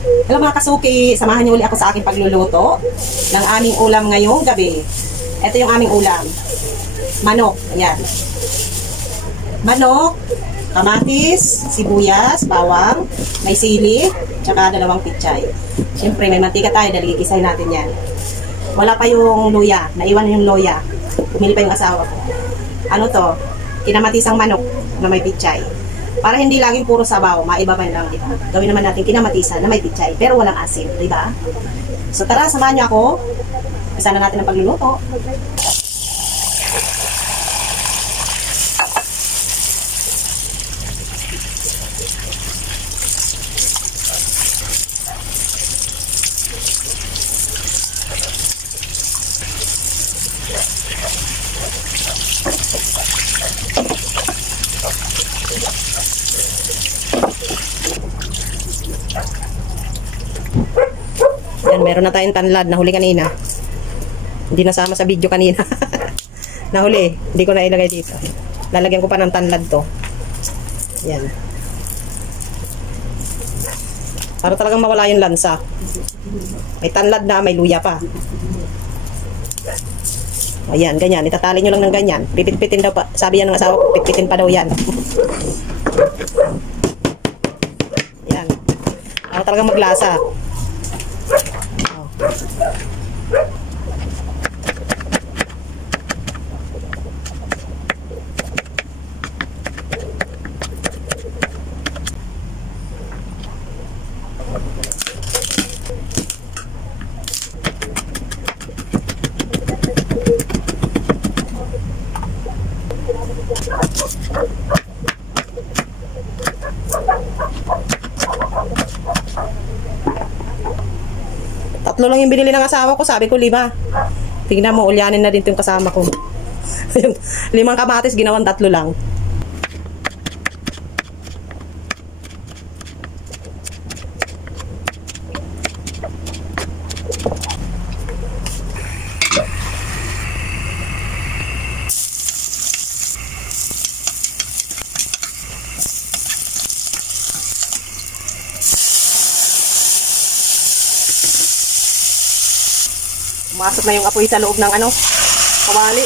Hello mga kasuki, samahan niyo ulit ako sa aking pagluluto ng aming ulam ngayong gabi. Ito yung aming ulam. Manok, ayan. Manok, kamatis, sibuyas, bawang, may sili, tsaka 2 pichay. Siyempre may mantika tayo dahil gigisahin natin yan. Wala pa yung luya, naiwan yung luya. Pumili pa yung asawa ko. Ano to? Kinamatisang manok na may pichay. Para hindi laging puro sabaw, maiba man lang, diba? Gawin naman natin kinamatisan na may pichay, pero walang asin, diba? So tara, samahan niyo ako. Isa na natin ang pagluluto. Yan, meron na tayong tanlad. Nahuli kanina. Hindi nasama sa video kanina. Nahuli. Hindi ko na ilagay dito. Lalagyan ko pa ng tanlad to. Yan. Para talagang mawala yung lansa. May tanlad na, may luya pa. Ayan, ganyan. Itatali nyo lang ng ganyan. Pipit-pitin daw pa. Sabi yan ng asawa ko, pipit-pitin pa daw yan. Yan. Para talagang maglasa. Tatlo lang yung binili ng asawa ko. Sabi ko 5. Tignan mo, ulyanin na din yung kasama ko. 5 kamatis, ginawang 3 lang. Pumasok na yung apoy sa loob ng kawali.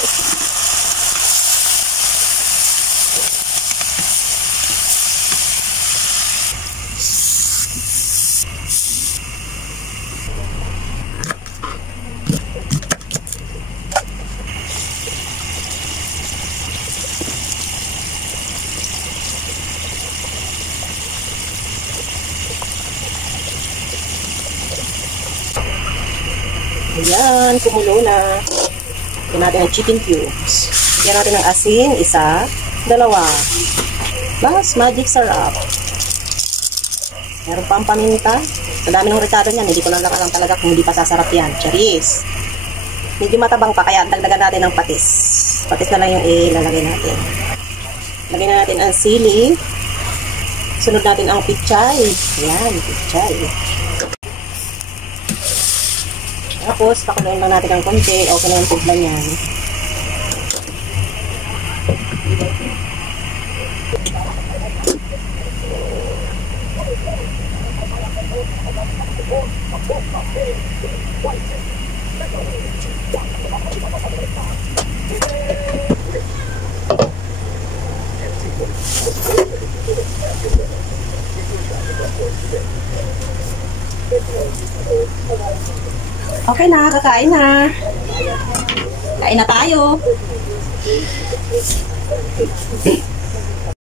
Ayan, kumulo na. Ito natin ang chicken cubes. Lagyan natin ng asin, 1, 2. Plus, magic sarap. Meron pa ang paminta. Sa dami ng rekado niyan, hindi ko lang alam talaga kung hindi pa sasarap yan. Charis. Medyo matabang pa, kaya dagdagan natin ng patis. Patis na lang yung ilalagay natin. Lagyan na natin ang sili. Sunod natin ang pichay. Ayan, pichay. Tapos, pakuluin lang natin ng konti. Okay na yung tubla niyan. Okay na, kakain na. Kain na tayo.